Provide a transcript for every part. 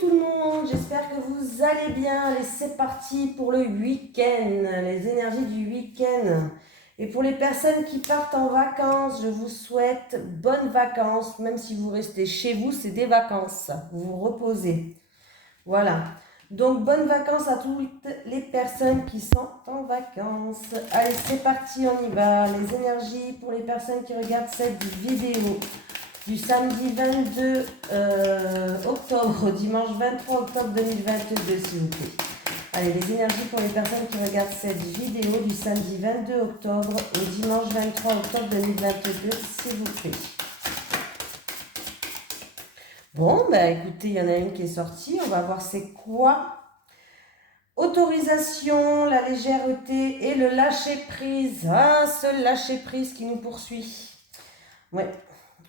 tout le monde, j'espère que vous allez bien. Allez, c'est parti pour le week-end, les énergies du week-end. Et pour les personnes qui partent en vacances, je vous souhaite bonnes vacances. Même si vous restez chez vous, c'est des vacances. Vous vous reposez. Voilà. Donc, bonnes vacances à toutes les personnes qui sont en vacances. Allez, c'est parti, on y va. Les énergies pour les personnes qui regardent cette vidéo du samedi 22 octobre au dimanche 23 octobre 2022, s'il vous plaît. Allez, les énergies pour les personnes qui regardent cette vidéo du samedi 22 octobre au dimanche 23 octobre 2022, s'il vous plaît. Bon, ben écoutez, il y en a une qui est sortie. On va voir c'est quoi. Autorisation, la légèreté et le lâcher-prise. Ah, ce lâcher-prise qui nous poursuit. Ouais.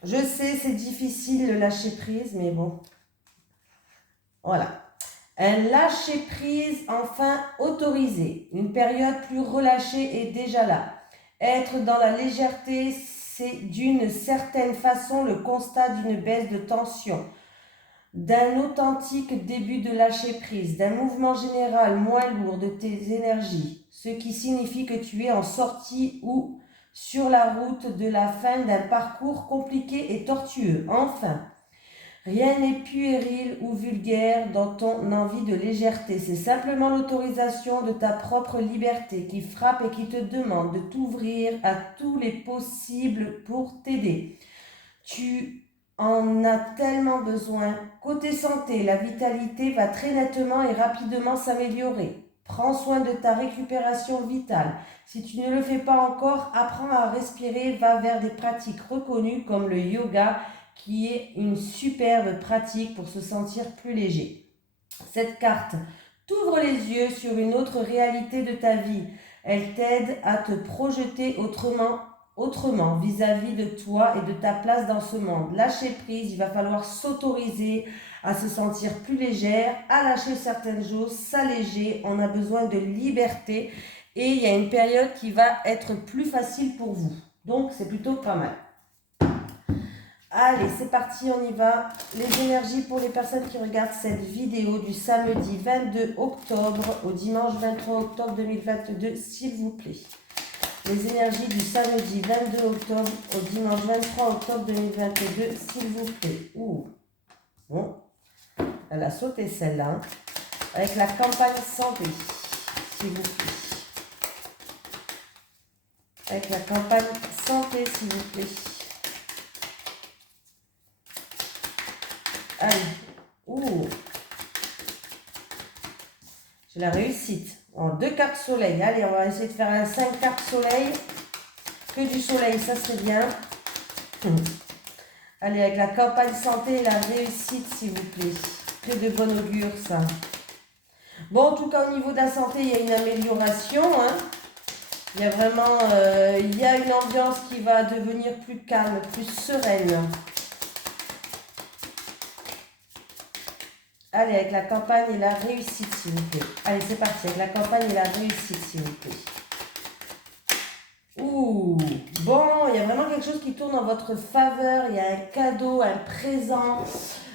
Je sais, c'est difficile le lâcher prise, mais bon. Voilà. Un lâcher prise enfin autorisé. Une période plus relâchée est déjà là. Être dans la légèreté, c'est d'une certaine façon le constat d'une baisse de tension, d'un authentique début de lâcher prise, d'un mouvement général moins lourd de tes énergies, ce qui signifie que tu es en sortie ou sur la route de la fin d'un parcours compliqué et tortueux. Enfin, rien n'est puéril ou vulgaire dans ton envie de légèreté. C'est simplement l'autorisation de ta propre liberté qui frappe et qui te demande de t'ouvrir à tous les possibles pour t'aider. Tu en as tellement besoin. Côté santé, la vitalité va très nettement et rapidement s'améliorer. Prends soin de ta récupération vitale. Si tu ne le fais pas encore, apprends à respirer, va vers des pratiques reconnues comme le yoga, qui est une superbe pratique pour se sentir plus léger. Cette carte t'ouvre les yeux sur une autre réalité de ta vie. Elle t'aide à te projeter autrement vis-à-vis de toi et de ta place dans ce monde. Lâcher prise, il va falloir s'autoriser à se sentir plus légère, à lâcher certaines choses, s'alléger. On a besoin de liberté et il y a une période qui va être plus facile pour vous. Donc c'est plutôt pas mal. Allez, c'est parti, on y va. Les énergies pour les personnes qui regardent cette vidéo du samedi 22 octobre au dimanche 23 octobre 2022, s'il vous plaît. Les énergies du samedi 22 octobre au dimanche 23 octobre 2022, s'il vous plaît. Ouh, bon, elle a sauté celle-là. Hein. Avec la campagne santé, s'il vous plaît. Avec la campagne santé, s'il vous plaît. Allez, ouh, j'ai la réussite. En 2 cartes soleil. Allez, on va essayer de faire un 5 cartes soleil. Que du soleil, ça c'est bien. Allez, avec la campagne santé et la réussite, s'il vous plaît. Que de bon augure, ça. Bon, en tout cas, au niveau de la santé, il y a une amélioration. Hein. Il y a vraiment il y a une ambiance qui va devenir plus calme, plus sereine. Allez, avec la campagne et la réussite, s'il vous plaît. Allez, c'est parti. Avec la campagne et la réussite, s'il vous plaît. Ouh, bon, il y a vraiment quelque chose qui tourne en votre faveur. Il y a un cadeau, un présent.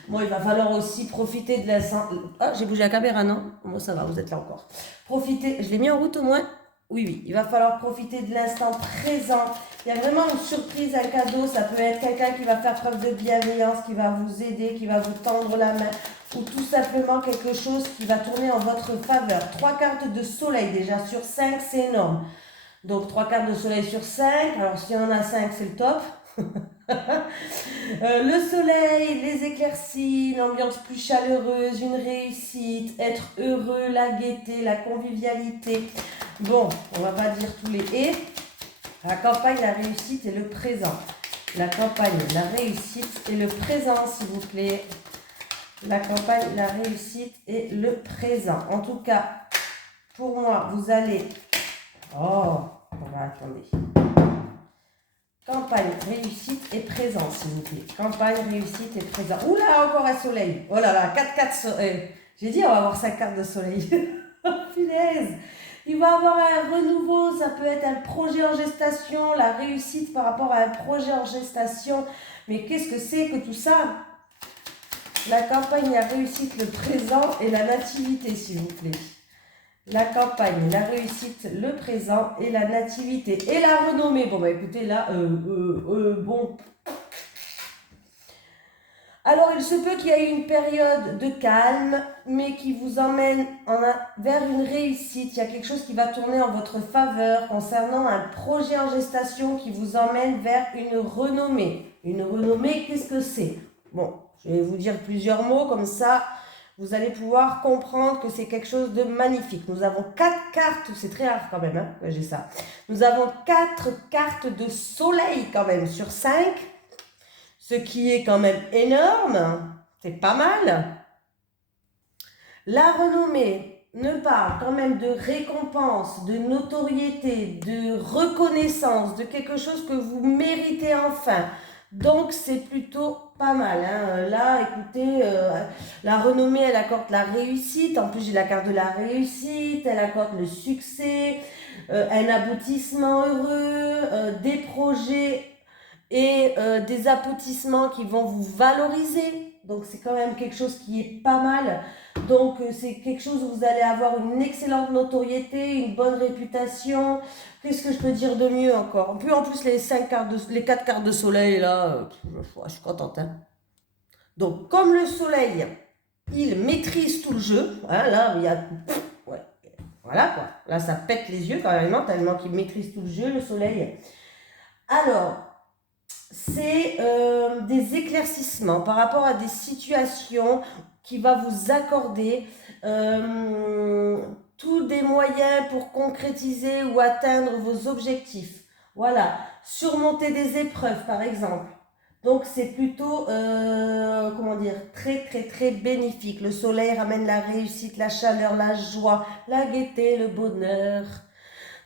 Bon, il va falloir aussi profiter de l'instant. Ah, j'ai bougé la caméra, non? Bon, ça va, vous êtes là encore. Profitez. Je l'ai mis en route au moins? Oui, oui. Il va falloir profiter de l'instant présent. Il y a vraiment une surprise, un cadeau. Ça peut être quelqu'un qui va faire preuve de bienveillance, qui va vous aider, qui va vous tendre la main. Ou tout simplement quelque chose qui va tourner en votre faveur. 3 cartes de soleil déjà sur 5, c'est énorme. Donc 3 cartes de soleil sur 5. Alors s'il y en a 5, c'est le top. Le soleil, les éclaircies, une ambiance plus chaleureuse, une réussite, être heureux, la gaieté, la convivialité. Bon, on va pas dire tous les et. La campagne, la réussite et le présent. La campagne, la réussite et le présent, s'il vous plaît. La campagne, la réussite et le présent. En tout cas, pour moi, vous allez... Oh, on va attendre. Campagne, réussite et présent, s'il vous plaît. Campagne, réussite et présent. Oula, encore un soleil. Oh là là, 4 cartes soleil. J'ai dit, on va avoir 5 cartes de soleil. Punaise. Il va y avoir un renouveau. Ça peut être un projet en gestation. La réussite par rapport à un projet en gestation. Mais qu'est-ce que c'est que tout ça? La campagne, la réussite, le présent et la nativité, s'il vous plaît. La campagne, la réussite, le présent et la nativité. Et la renommée. Bon, bah écoutez, là, bon. Alors, il se peut qu'il y ait une période de calme, mais qui vous emmène vers une réussite. Il y a quelque chose qui va tourner en votre faveur concernant un projet en gestation qui vous emmène vers une renommée. Une renommée, qu'est-ce que c'est? Bon, je vais vous dire plusieurs mots, comme ça, vous allez pouvoir comprendre que c'est quelque chose de magnifique. Nous avons 4 cartes, c'est très rare quand même, hein, que j'ai ça. Nous avons 4 cartes de soleil quand même sur 5. Ce qui est quand même énorme, c'est pas mal. La renommée ne parle quand même de récompense, de notoriété, de reconnaissance, de quelque chose que vous méritez enfin. Donc c'est plutôt pas mal. Hein. Là, écoutez, la renommée, elle accorde la réussite. En plus, j'ai la carte de la réussite, elle accorde le succès, un aboutissement heureux, des projets et des aboutissements qui vont vous valoriser. Donc c'est quand même quelque chose qui est pas mal. Donc c'est quelque chose où vous allez avoir une excellente notoriété, une bonne réputation. Qu'est-ce que je peux dire de mieux encore? Puis en plus les 4 cartes de soleil là, je suis contente. Hein. Donc comme le soleil, il maîtrise tout le jeu. Hein, là il y a... Ouais, voilà quoi. Là ça pète les yeux carrément, tellement qu'il maîtrise tout le jeu, le soleil. Alors... c'est des éclaircissements par rapport à des situations qui va vous accorder tous des moyens pour concrétiser ou atteindre vos objectifs. Voilà, surmonter des épreuves par exemple. Donc c'est plutôt, comment dire, très très très bénéfique. Le soleil ramène la réussite, la chaleur, la joie, la gaieté, le bonheur.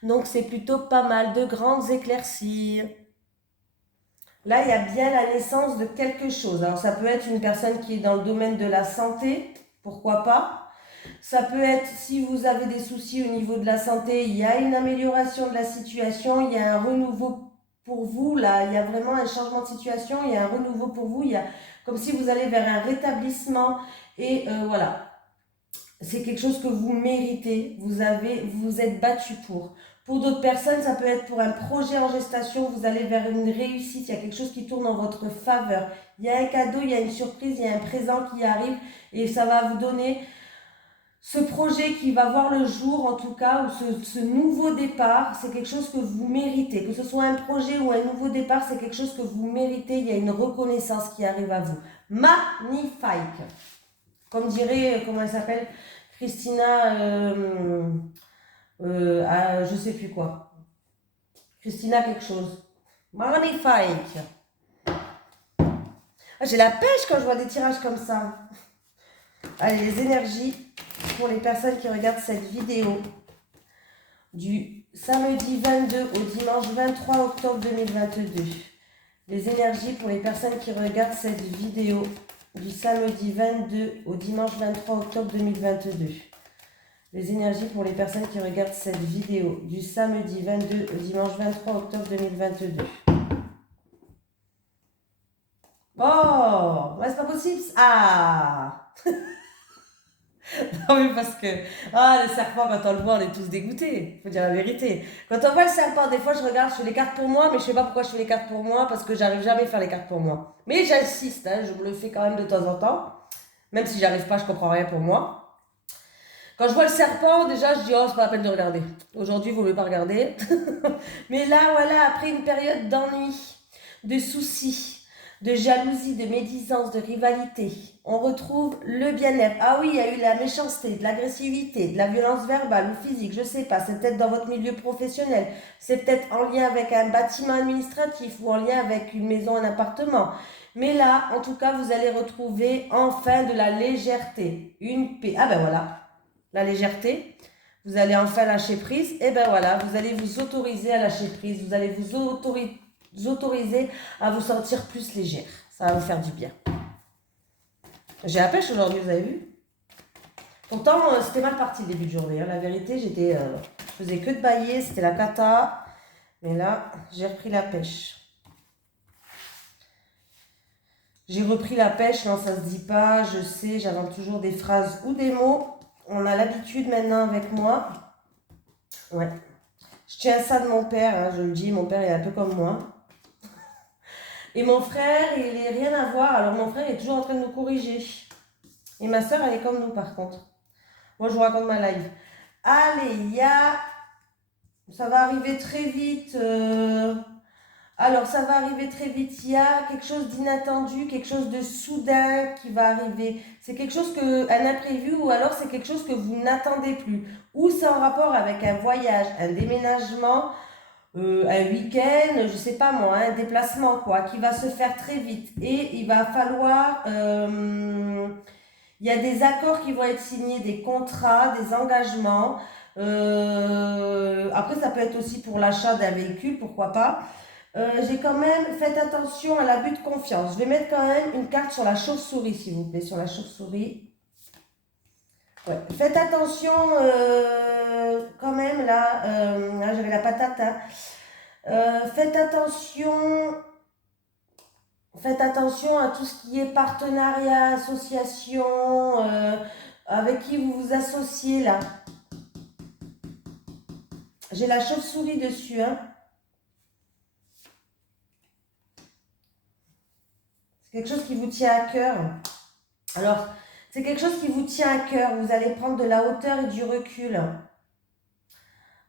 Donc c'est plutôt pas mal, de grandes éclaircies. Là, il y a bien la naissance de quelque chose. Alors, ça peut être une personne qui est dans le domaine de la santé, pourquoi pas. Ça peut être, si vous avez des soucis au niveau de la santé, il y a une amélioration de la situation, il y a un renouveau pour vous. Là, il y a vraiment un changement de situation, il y a un renouveau pour vous. Il y a comme si vous allez vers un rétablissement. Et voilà, c'est quelque chose que vous méritez. Vous vous êtes battu pour. Pour d'autres personnes, ça peut être pour un projet en gestation, vous allez vers une réussite, il y a quelque chose qui tourne en votre faveur. Il y a un cadeau, il y a une surprise, il y a un présent qui arrive et ça va vous donner ce projet qui va voir le jour, en tout cas, ou ce nouveau départ, c'est quelque chose que vous méritez. Que ce soit un projet ou un nouveau départ, c'est quelque chose que vous méritez, il y a une reconnaissance qui arrive à vous. Magnifique. Comme dirait, comment elle s'appelle, Christina... je sais plus quoi. Christina quelque chose. Magnifique. Ah, j'ai la pêche quand je vois des tirages comme ça. Allez, les énergies pour les personnes qui regardent cette vidéo du samedi 22 au dimanche 23 octobre 2022. Les énergies pour les personnes qui regardent cette vidéo du samedi 22 au dimanche 23 octobre 2022. Les énergies pour les personnes qui regardent cette vidéo du samedi 22 au dimanche 23 octobre 2022. Oh, ouais, c'est pas possible. Ah non mais parce que, ah le serpent, quand on le voit, on est tous dégoûtés. Faut dire la vérité. Quand on voit le serpent, des fois je regarde, je fais les cartes pour moi, mais je sais pas pourquoi je fais les cartes pour moi, parce que j'arrive jamais à faire les cartes pour moi. Mais j'insiste, hein, je me le fais quand même de temps en temps. Même si j'arrive pas, je comprends rien pour moi. Quand je vois le serpent, déjà, je dis, oh, c'est pas la peine de regarder. Aujourd'hui, il vaut mieux pas regarder. Mais là, voilà, après une période d'ennui, de soucis, de jalousie, de médisance, de rivalité, on retrouve le bien-être. Ah oui, il y a eu la méchanceté, de l'agressivité, de la violence verbale ou physique, je sais pas. C'est peut-être dans votre milieu professionnel. C'est peut-être en lien avec un bâtiment administratif ou en lien avec une maison, un appartement. Mais là, en tout cas, vous allez retrouver enfin de la légèreté, une paix. Ah ben voilà. La légèreté, vous allez enfin lâcher prise, et ben voilà, vous allez vous autoriser à lâcher prise, vous allez vous autoriser à vous sentir plus légère. Ça va vous faire du bien. J'ai la pêche aujourd'hui, vous avez vu? Pourtant, c'était mal parti le début de journée. Hein. La vérité, je faisais que de bailler, c'était la cata. Mais là, j'ai repris la pêche. J'ai repris la pêche, non ça se dit pas, je sais, j'invente toujours des phrases ou des mots. On a l'habitude maintenant avec moi. Ouais. Je tiens ça de mon père, hein, je le dis, mon père est un peu comme moi. Et mon frère, il est rien à voir, alors mon frère est toujours en train de nous corriger. Et ma soeur, elle est comme nous par contre. Moi, je vous raconte ma live. Allez, il y a... Ça va arriver très vite. Alors, ça va arriver très vite. Il y a quelque chose d'inattendu, quelque chose de soudain qui va arriver. C'est quelque chose un imprévu ou alors c'est quelque chose que vous n'attendez plus. Ou c'est en rapport avec un voyage, un déménagement, un week-end, je sais pas moi, un déplacement quoi, qui va se faire très vite. Et il va falloir... il y a des accords qui vont être signés, des contrats, des engagements. Après, ça peut être aussi pour l'achat d'un véhicule, pourquoi pas. J'ai quand même, faites attention à l'abus de confiance. Je vais mettre quand même une carte sur la chauve-souris, s'il vous plaît, sur la chauve-souris. Ouais. Faites attention quand même, là j'avais la patate. Hein. Faites attention à tout ce qui est partenariat, association, avec qui vous vous associez là. J'ai la chauve-souris dessus, hein. C'est quelque chose qui vous tient à cœur. Alors, c'est quelque chose qui vous tient à cœur. Vous allez prendre de la hauteur et du recul.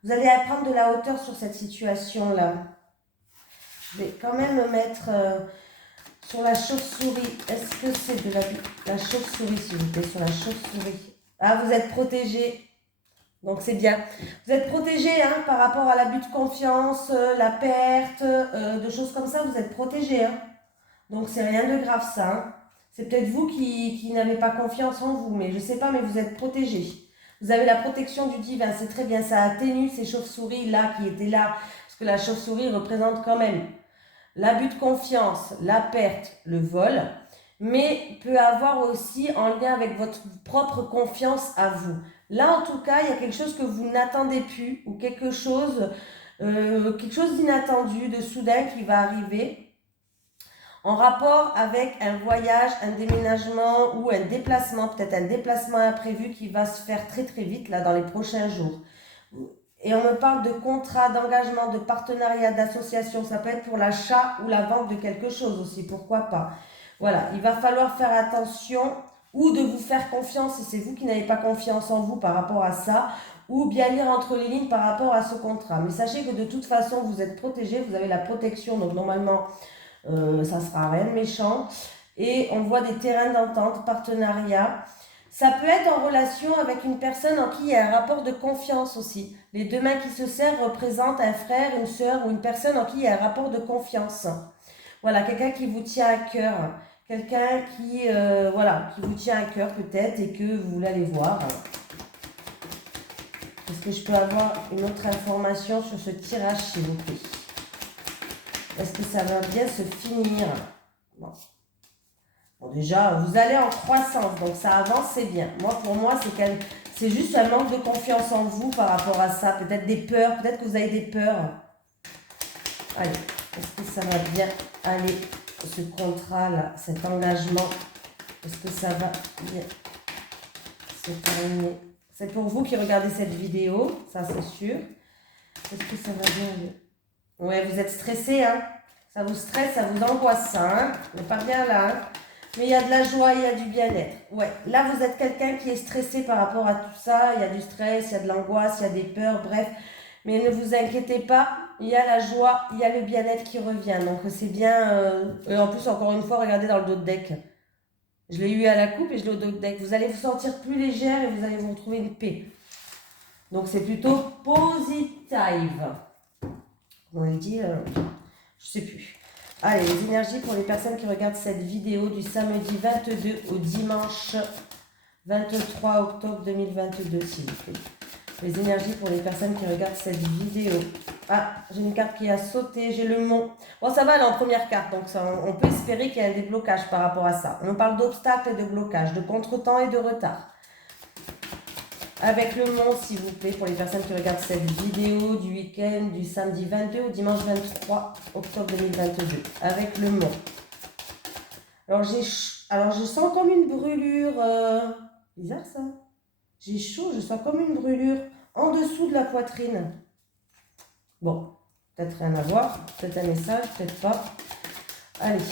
Vous allez prendre de la hauteur sur cette situation-là. Je vais quand même me mettre sur la chauve-souris. Est-ce que c'est de la chauve-souris, s'il vous plaît, sur la chauve-souris? Ah, vous êtes protégé. Donc, c'est bien. Vous êtes protégé hein, par rapport à l'abus de confiance, la perte, de choses comme ça. Vous êtes protégé. Hein. Donc, c'est rien de grave, ça. Hein. C'est peut-être vous qui n'avez pas confiance en vous, mais je ne sais pas, mais vous êtes protégé. Vous avez la protection du divin, c'est très bien. Ça atténue ces chauves-souris-là qui étaient là. Parce que la chauve-souris représente quand même l'abus de confiance, la perte, le vol, mais peut avoir aussi en lien avec votre propre confiance à vous. Là, en tout cas, il y a quelque chose que vous n'attendez plus ou quelque chose d'inattendu, de soudain qui va arriver en rapport avec un voyage, un déménagement ou un déplacement, peut-être un déplacement imprévu qui va se faire très très vite là dans les prochains jours. Et on me parle de contrat, d'engagement, de partenariat, d'association. Ça peut être pour l'achat ou la vente de quelque chose aussi, pourquoi pas. Voilà, il va falloir faire attention ou de vous faire confiance si c'est vous qui n'avez pas confiance en vous par rapport à ça, ou bien lire entre les lignes par rapport à ce contrat. Mais sachez que de toute façon, vous êtes protégé, vous avez la protection, donc normalement, ça sera rien de méchant. Et on voit des terrains d'entente, partenariat. Ça peut être en relation avec une personne en qui il y a un rapport de confiance aussi. Les deux mains qui se serrent représentent un frère, une soeur ou une personne en qui il y a un rapport de confiance. Voilà, quelqu'un qui vous tient à cœur. Quelqu'un qui vous tient à cœur peut-être et que vous voulez aller voir. Est-ce que je peux avoir une autre information sur ce tirage, s'il vous plaît? Est-ce que ça va bien se finir? Bon. Bon, déjà, vous allez en croissance, donc ça avance, c'est bien. Pour moi, c'est juste un manque de confiance en vous par rapport à ça. Peut-être des peurs, peut-être que vous avez des peurs. Allez, est-ce que ça va bien aller, ce contrat-là, cet engagement? Est-ce que ça va bien se terminer? C'est pour vous qui regardez cette vidéo, ça c'est sûr. Est-ce que ça va bien aller? Ouais, vous êtes stressé, hein? Ça vous stresse, ça vous angoisse, ça, hein? On n'est pas bien là, hein? Mais il y a de la joie, il y a du bien-être. Ouais, là, vous êtes quelqu'un qui est stressé par rapport à tout ça. Il y a du stress, il y a de l'angoisse, il y a des peurs, bref. Mais ne vous inquiétez pas, il y a la joie, il y a le bien-être qui revient. Donc, c'est bien. Et en plus, encore une fois, regardez dans le dos de deck. Je l'ai eu à la coupe et je l'ai au dos de deck. Vous allez vous sentir plus légère et vous allez vous retrouver une paix. Donc, c'est plutôt positive. On le dit, je sais plus. Allez, les énergies pour les personnes qui regardent cette vidéo du samedi 22 au dimanche 23 octobre 2022, s'il vous plaît. Les énergies pour les personnes qui regardent cette vidéo. Ah, j'ai une carte qui a sauté, j'ai le mont. Bon, ça va, elle est en première carte, donc ça, on peut espérer qu'il y a un déblocage par rapport à ça. On parle d'obstacles et de blocage, de contretemps et de retard. Avec le mont, s'il vous plaît, pour les personnes qui regardent cette vidéo du week-end du samedi 22 au dimanche 23 octobre 2022. Avec le mont. Alors je sens comme une brûlure. Bizarre ça. J'ai chaud, je sens comme une brûlure en dessous de la poitrine. Bon, peut-être rien à voir, peut-être un message, peut-être pas. Allez.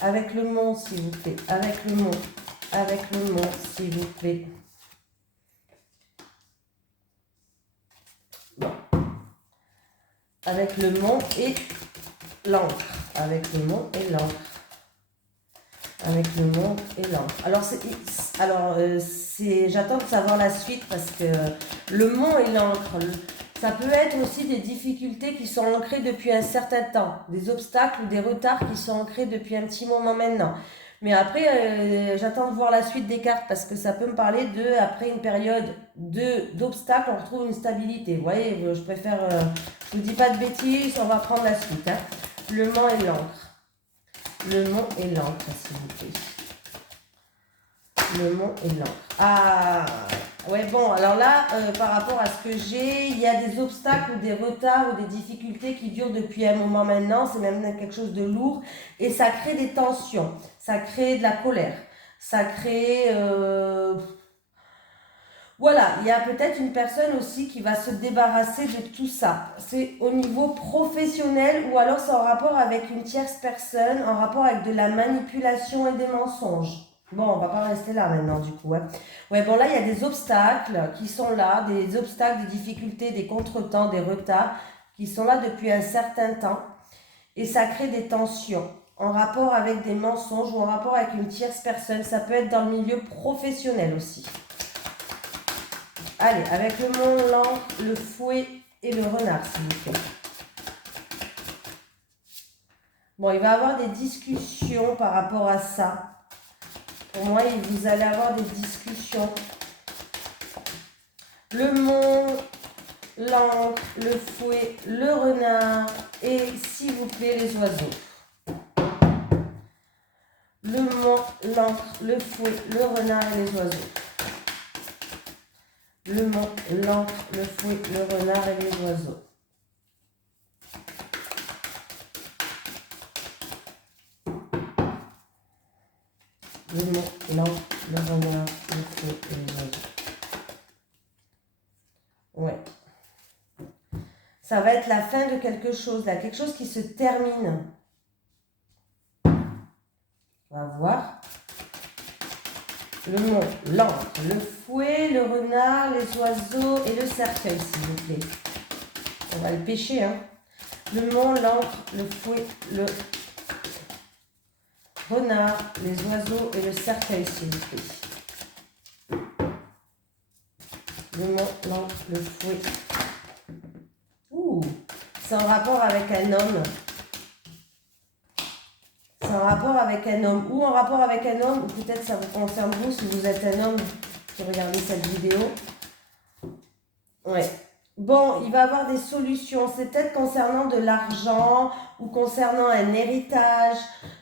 Avec le mont, s'il vous plaît. Avec le mont, s'il vous plaît. Bon. Avec le mont et l'encre. Avec le mont et l'encre. Avec le mont et l'encre. J'attends de savoir la suite parce que le mont et l'encre, ça peut être aussi des difficultés qui sont ancrées depuis un certain temps, des obstacles ou des retards qui sont ancrés depuis un petit moment maintenant. Mais après, j'attends de voir la suite des cartes parce que ça peut me parler de, après une période d'obstacles, on retrouve une stabilité. Vous voyez, je préfère, je vous dis pas de bêtises, on va prendre la suite. Hein. Le mont et l'encre. Le mont et l'encre, s'il vous plaît. Le mont et l'encre. Ah, ouais, bon, alors là, par rapport à ce que j'ai, il y a des obstacles ou des retards ou des difficultés qui durent depuis un moment maintenant. C'est même quelque chose de lourd. Et ça crée des tensions. Ça crée de la colère. Ça crée... Voilà, il y a peut-être une personne aussi qui va se débarrasser de tout ça. C'est au niveau professionnel ou alors c'est en rapport avec une tierce personne, en rapport avec de la manipulation et des mensonges. Bon, on va pas rester là maintenant du coup. Hein. Ouais, bon là, il y a des obstacles qui sont là, des obstacles, des difficultés, des contretemps, des retards qui sont là depuis un certain temps. Et ça crée des tensions en rapport avec des mensonges ou en rapport avec une tierce personne. Ça peut être dans le milieu professionnel aussi. Allez, avec le mont, l'encre, le fouet et le renard, s'il vous plaît. Bon, il va y avoir des discussions par rapport à ça. Pour moi, vous allez avoir des discussions. Le mont, l'encre, le fouet, le renard et, s'il vous plaît, les oiseaux. Le mont, l'encre, le fouet, le renard et les oiseaux. Le mont, l'encre, le fouet, le renard et les oiseaux. Le mont, l'encre, le renard, le fouet et les oiseaux. Ouais. Ça va être la fin de quelque chose, là, quelque chose qui se termine. On va voir. Le mont, l'encre, le fouet, le renard, les oiseaux et le cercueil, s'il vous plaît. On va le pêcher, hein. Le mont, l'encre, le fouet, le renard, les oiseaux et le cercueil, s'il vous plaît. Le mont, l'encre, le fouet. Ouh, c'est en rapport avec un homme. C'est en rapport avec un homme ou en rapport avec un homme, ou peut-être ça vous concerne vous si vous êtes un homme qui regardez cette vidéo. Ouais. Bon, il va y avoir des solutions. C'est peut-être concernant de l'argent ou concernant un héritage.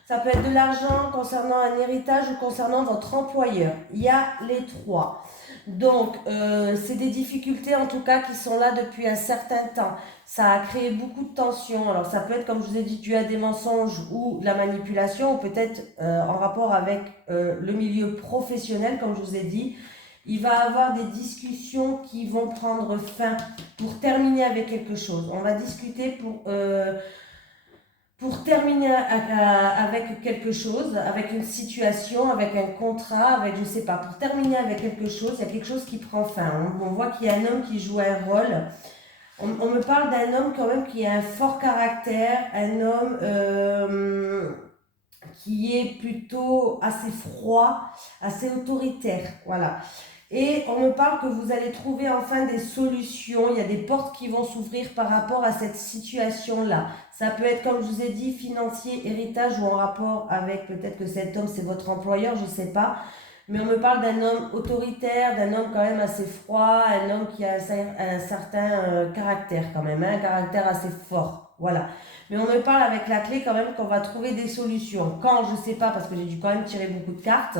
Ça peut être de l'argent concernant un héritage ou concernant votre employeur. Il y a les trois. Donc, c'est des difficultés en tout cas qui sont là depuis un certain temps. Ça a créé beaucoup de tensions. Alors, ça peut être, comme je vous ai dit, dû à des mensonges ou de la manipulation, ou peut-être en rapport avec le milieu professionnel, comme je vous ai dit. Il va y avoir des discussions qui vont prendre fin pour terminer avec quelque chose. On va discuter pour terminer avec quelque chose, avec une situation, avec un contrat, avec je sais pas, pour terminer avec quelque chose, il y a quelque chose qui prend fin. On voit qu'il y a un homme qui joue un rôle. On me parle d'un homme quand même qui a un fort caractère, un homme qui est plutôt assez froid, assez autoritaire, voilà. Et on me parle que vous allez trouver enfin des solutions, il y a des portes qui vont s'ouvrir par rapport à cette situation-là. Ça peut être, comme je vous ai dit, financier, héritage ou en rapport avec, peut-être que cet homme c'est votre employeur, je ne sais pas. Mais on me parle d'un homme autoritaire, d'un homme quand même assez froid, un homme qui a un certain caractère quand même, hein, un caractère assez fort, voilà. Mais on me parle avec la clé quand même qu'on va trouver des solutions. Quand, je ne sais pas, parce que j'ai dû quand même tirer beaucoup de cartes,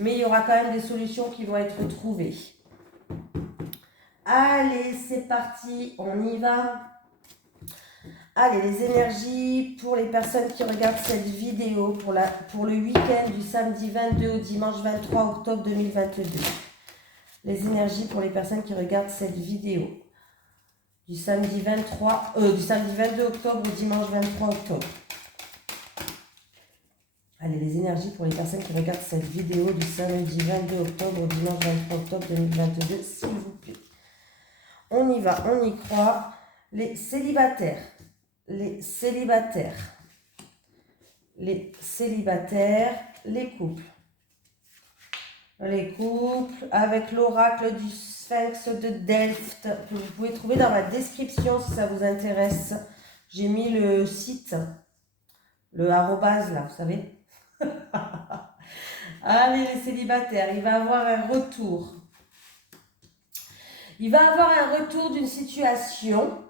mais il y aura quand même des solutions qui vont être trouvées. Allez, c'est parti, on y va. Allez, les énergies pour les personnes qui regardent cette vidéo pour le week-end du samedi 22 au dimanche 23 octobre 2022. Les énergies pour les personnes qui regardent cette vidéo du samedi 22 octobre au dimanche 23 octobre. Allez, les énergies pour les personnes qui regardent cette vidéo du samedi 22 octobre au dimanche 23 octobre 2022, s'il vous plaît. On y va, on y croit. Les célibataires. Les célibataires, les célibataires, les couples avec l'oracle du Sphinx de Delft que vous pouvez trouver dans la description si ça vous intéresse. J'ai mis le site, le arrobase là, vous savez. Allez les célibataires, il va avoir un retour. Il va avoir un retour d'une situation.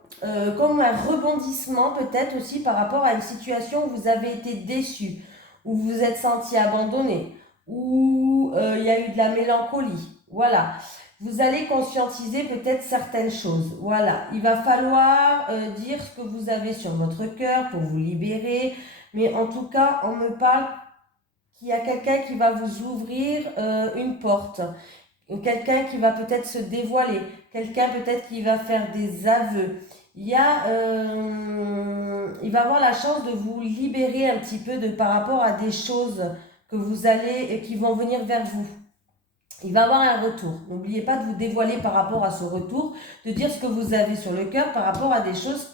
Comme un rebondissement peut-être aussi par rapport à une situation où vous avez été déçu, où vous vous êtes senti abandonné, où il y a eu de la mélancolie. Voilà. Vous allez conscientiser peut-être certaines choses. Voilà. Il va falloir dire ce que vous avez sur votre cœur pour vous libérer. Mais en tout cas, on me parle qu'il y a quelqu'un qui va vous ouvrir une porte. Quelqu'un qui va peut-être se dévoiler. Quelqu'un peut-être qui va faire des aveux. Il va avoir la chance de vous libérer un petit peu par rapport à des choses que vous allez et qui vont venir vers vous. Il va avoir un retour. N'oubliez pas de vous dévoiler par rapport à ce retour, de dire ce que vous avez sur le cœur par rapport à des choses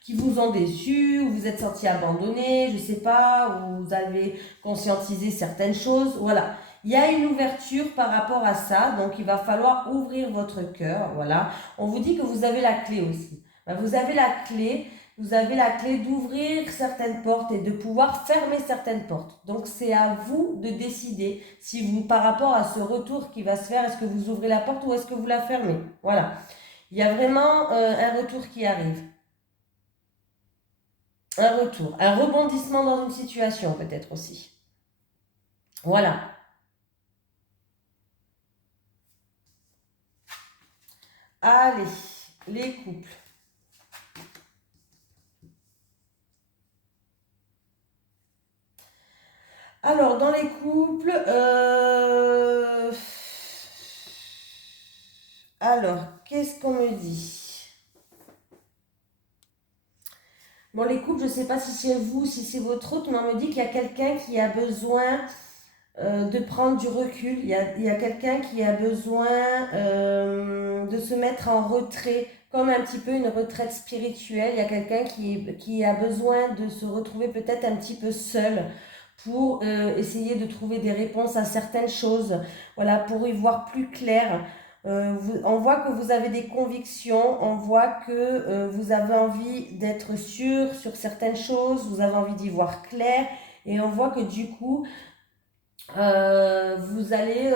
qui vous ont déçu, où vous êtes senti abandonné, je ne sais pas, où vous avez conscientisé certaines choses. Voilà. Il y a une ouverture par rapport à ça, donc il va falloir ouvrir votre cœur. Voilà. On vous dit que vous avez la clé aussi. Vous avez la clé d'ouvrir certaines portes et de pouvoir fermer certaines portes. Donc c'est à vous de décider si vous, par rapport à ce retour qui va se faire, est-ce que vous ouvrez la porte ou est-ce que vous la fermez. Voilà. Il y a vraiment un retour qui arrive. Un retour, un rebondissement dans une situation peut-être aussi. Voilà. Allez, les couples. Alors, dans les couples, alors, qu'est-ce qu'on me dit? Bon, les couples, je ne sais pas si c'est vous, si c'est votre autre, mais on me dit qu'il y a quelqu'un qui a besoin de prendre du recul. Il y a quelqu'un qui a besoin de se mettre en retrait, comme un petit peu une retraite spirituelle. Il y a quelqu'un qui a besoin de se retrouver peut-être un petit peu seul pour essayer de trouver des réponses à certaines choses, voilà, pour y voir plus clair. On voit que vous avez des convictions, on voit que vous avez envie d'être sûr sur certaines choses, vous avez envie d'y voir clair, et on voit que du coup, vous allez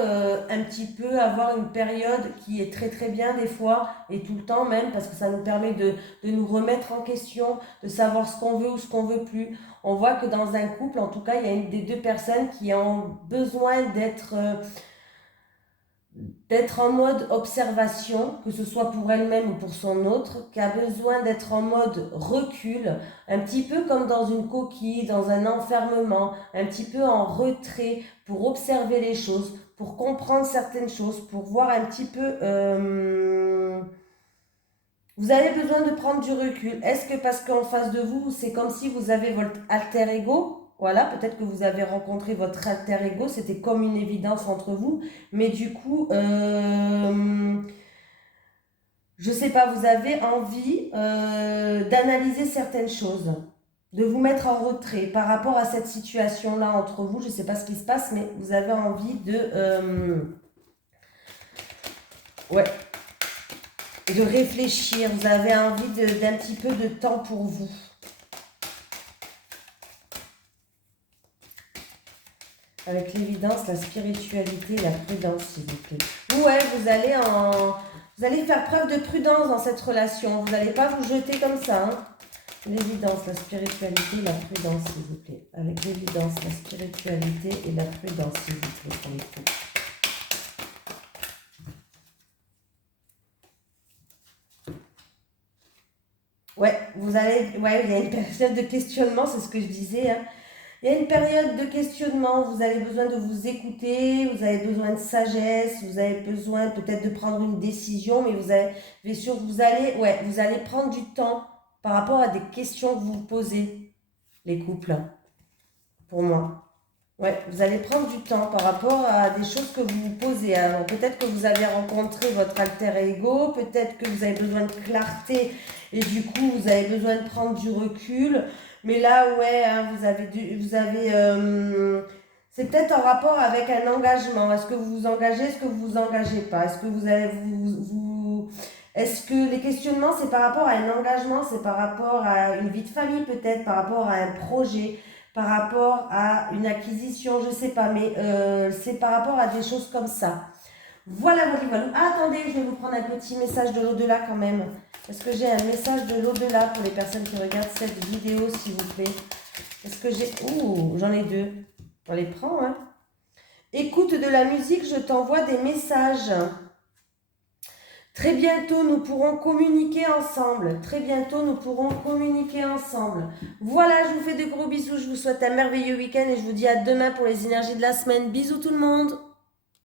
un petit peu avoir une période qui est très très bien des fois et tout le temps même parce que ça nous permet de nous remettre en question, de savoir ce qu'on veut ou ce qu'on veut plus. On voit que dans un couple, en tout cas, il y a une des deux personnes qui ont besoin d'être en mode observation, que ce soit pour elle-même ou pour son autre, qui a besoin d'être en mode recul, un petit peu comme dans une coquille, dans un enfermement, un petit peu en retrait pour observer les choses, pour comprendre certaines choses, pour voir un petit peu... Vous avez besoin de prendre du recul. Est-ce que parce qu'en face de vous, c'est comme si vous avez votre alter ego? Voilà, peut-être que vous avez rencontré votre alter ego, c'était comme une évidence entre vous, mais du coup, je sais pas, vous avez envie d'analyser certaines choses, de vous mettre en retrait par rapport à cette situation-là entre vous. Je sais pas ce qui se passe, mais vous avez envie de réfléchir. Vous avez envie d'un petit peu de temps pour vous. Avec l'évidence, la spiritualité et la prudence, s'il vous plaît. Ouais, vous allez faire preuve de prudence dans cette relation. Vous n'allez pas vous jeter comme ça. Hein. L'évidence, la spiritualité et la prudence, s'il vous plaît. Avec l'évidence, la spiritualité et la prudence, s'il vous plaît, pour les couples. Ouais, ouais, il y a une période de questionnement, c'est ce que je disais, hein. Il y a une période de questionnement, vous avez besoin de vous écouter, vous avez besoin de sagesse, vous avez besoin peut-être de prendre une décision, mais vous allez prendre du temps par rapport à des questions que vous vous posez, les couples, hein, pour moi. Ouais, vous allez prendre du temps par rapport à des choses que vous vous posez. Alors peut-être que vous avez rencontré votre alter ego, peut-être que vous avez besoin de clarté et du coup vous avez besoin de prendre du recul. Mais là, ouais, hein, c'est peut-être en rapport avec un engagement. Est-ce que vous vous engagez, est-ce que vous vous engagez pas? Est-ce que est-ce que les questionnements, c'est par rapport à un engagement, c'est par rapport à une vie de famille peut-être, par rapport à un projet, par rapport à une acquisition, je sais pas, mais c'est par rapport à des choses comme ça. Voilà, voilà, voilà. Ah, attendez, je vais vous prendre un petit message de l'au-delà quand même. Est-ce que j'ai un message de l'au-delà pour les personnes qui regardent cette vidéo, s'il vous plaît? Est-ce que j'ai... Ouh, j'en ai deux. On les prend, hein. Écoute de la musique, je t'envoie des messages. Très bientôt, nous pourrons communiquer ensemble. Très bientôt, nous pourrons communiquer ensemble. Voilà, je vous fais de gros bisous. Je vous souhaite un merveilleux week-end et je vous dis à demain pour les énergies de la semaine. Bisous tout le monde.